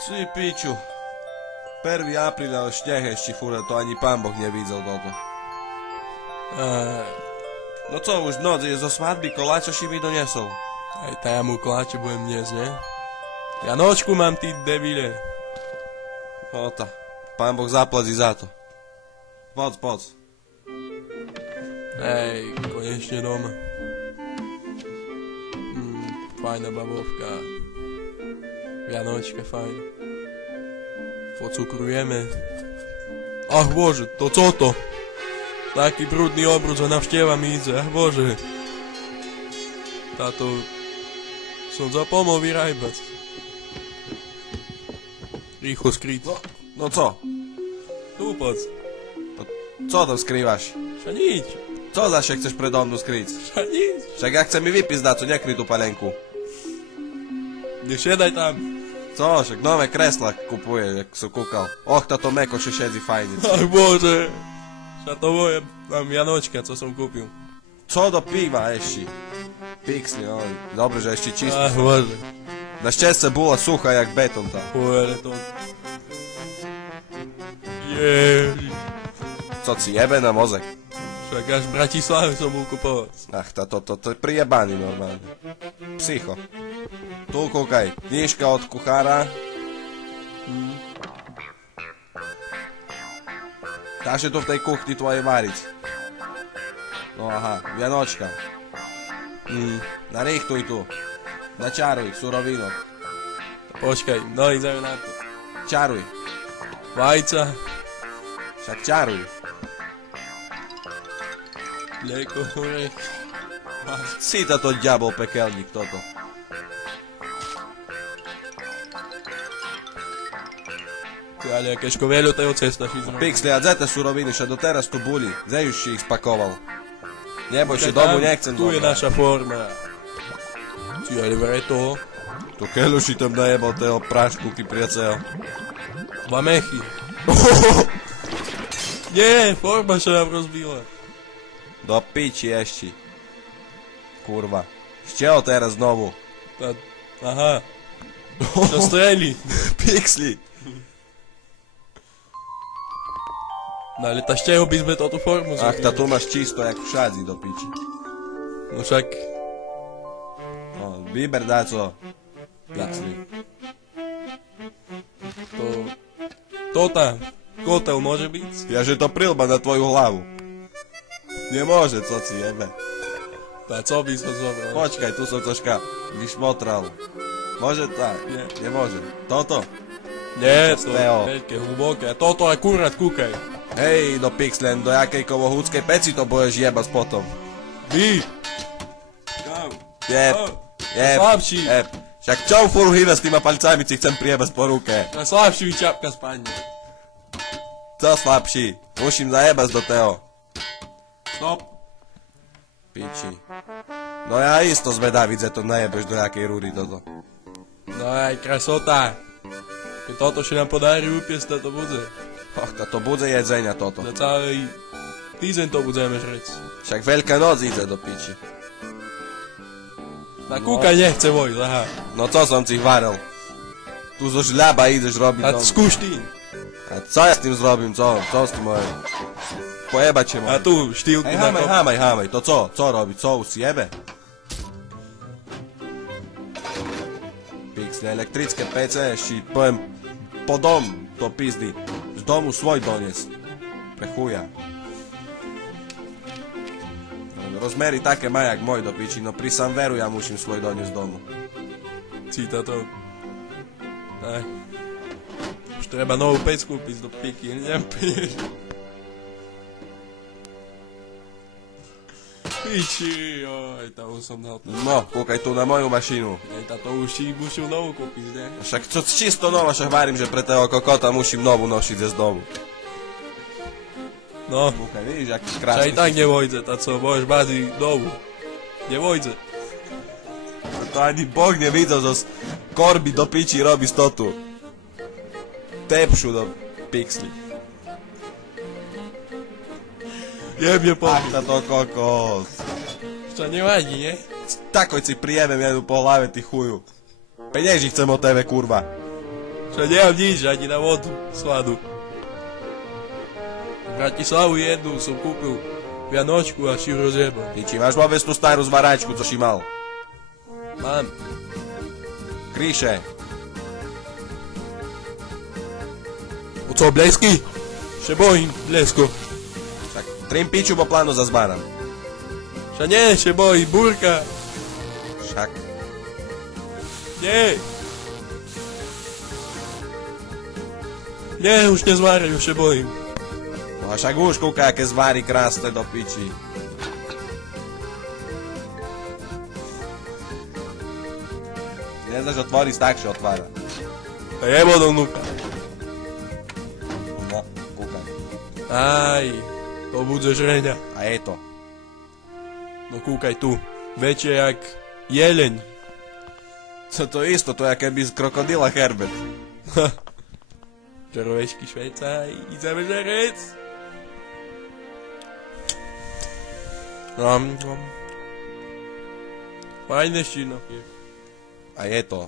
Ty piču. 1. apríl, ale šteh ešte fúra, to ani pán Boh nevidel toto. No co, už noc je zo svadby, koláča si mi donesol. Aj tá ja mu koláče budem dnes, ne? Ja nočku mám, ty debile. Ota, pán Boh zaplazí za to. Poď. Hej, konečne doma. Fajná babovka. Vianočka, fajn. Pocukrujeme. Ach bože, to co to? Taký brudný obrus a navštieva mi ide, ach bože. Táto... Som zapomol vyrajbať. Rýchlo skryť. No co? Tu poď. Co tam skrývaš? Však nič. Co zaše chceš predo mnou skryť? Však nič. Však ja chcem mi vypizdať, co nekry tú palenku. Nešedaj tam. Co, však nové kresla kupuje, jak som kúkal. Och, táto mekoše šedzi fajnic. Ach bože. Však to moje tam Janočka, co som kúpil. Co do piva ešte? Pixli, no, dobre, že ešte čisto. Ach bože. Našťastie bola suchá jak betón tam. Pojede to. Ježiš. Co si jebe na mozek? Však až v Bratislave som bol kupovať. Ach, to je prijebaný normálne. Psycho. Tu kúkaj, knižka od kuchára. Dáš tu v tej kuchni tvojej variť. No aha, Vianočka. Narýchtuj tu. Načaruj surovinok. Počkaj, no ideme na to. Čaruj. Vajca. Však čaruj. Mlieko, orech. Si to diabol pekelník toto. Ale keško veľo toho cesta si zrobil. Pixli, a zete suroviny, še doteraz tu boli. Zejuš si ich spakoval. Neboj, še domu nechcem Tu je naša forma. Ti je vraj toho. To keľu si tam najebal toho prášku, ki priaceľ. Vamechy. Nie, forma sa nám rozbila. Do piči ešte. Kurva. Z čeho teraz znovu? Aha. Čo streli? Pixli. No ale ta z čeho by sme toto formu Ach, ta tu máš čisto, jak v šádzi do piči. No však... No, vyber dáco. Pixli. Tota. Kotel môže byť? Ja, že to prilba na tvoju hlavu. Nemôže, co si jebe. Tá, co by som zobral? Počkaj, tu som troška vyšmotral. Môže tak? Nie. Nemôže. Toto? Nie, Čo to ste, je o? veľké, hlboké. Toto je kurát, kúkaj. Hej, do Pixlen, do jakej kovohúdskej peci to budeš jebať potom. Vy! Kam? Jeb, Slabší. jeb. Však čo furt hýba s týma palcami, si chcem priebať po ruke. Na slabší čapka spadne. Co slabší? Musím zajebať do toho. Stop. Piči. No ja isto zvedavý, že to najebeš do jakej rúry toto. No aj krasota. Keď toto si nám podarí upiesť, to bude. Och, to bude jedzenia toto. Za celý týždeň to budeme žrieť. Však veľká noc ide do piči. Na kúkaj nechce vojsť, aha. No co som si varil? Tu zo žľaba ideš robiť A dom. skúš ty. A co ja s tým zrobím, co? Co s tým môžem? Pojebače A môžem. tu štýlku Hej, na to. hámaj, to co? Co robí? Co už si jebe? Pixne, elektrické PC, ešte poviem po dom, to pizdy. Z domu svoj donies. Pre chuja. Rozmery také má jak môj do piči, no pri Sanveru ja musím svoj doniesť z domu. Cíta to. Aj. Už treba novú pec kúpiť do piky, nepiješ. Piči, joj, tá už som dal to. No, kúkaj tu na moju mašinu. Ej, táto už si musím novú kúpiť, ne? Však to čisto nová, však varím, že pre toho kokota musím novú nosiť z domu. No, Kúkaj, vidíš, jak čo krásne. aj tak nevojde, tá co, môžeš baziť novú. Nevojde. To ani Boh nevidel, že z korby do piči robí stotu. Tepšu do pixli. Jebne Ach, to kokos. Čo To nevadí, nie? Tak hoď si prijemem jednu po hlave, ty chuju. Penieži chcem od tebe, kurva. Čo nemám nič, ani na vodu, sladu. V Bratislavu jednu som kúpil Vianočku a si rozjebal. Ty či máš vôbec tú starú zvaráčku, co si mal? Mám. Kríše. O co, blesky? Še bojím, blesko. Tak trim piču, bo plánu zazbáram. Še nie, še bojím, burka. Však. Nie. Nie, už nezvárajú, še bojím. No a však už kúka, aké zvári krásne do piči. Neznáš otvoriť, tak še otvára. A je vodou núka. No, kúkaj. Aj, to bude žreňa. A je to. No kúkaj tu. Väčšie jak jeleň. Co to isto, to je keby z krokodila Herbert. Červečky Švejcaj, ideme žerec. Fajne ščinok je. A je to.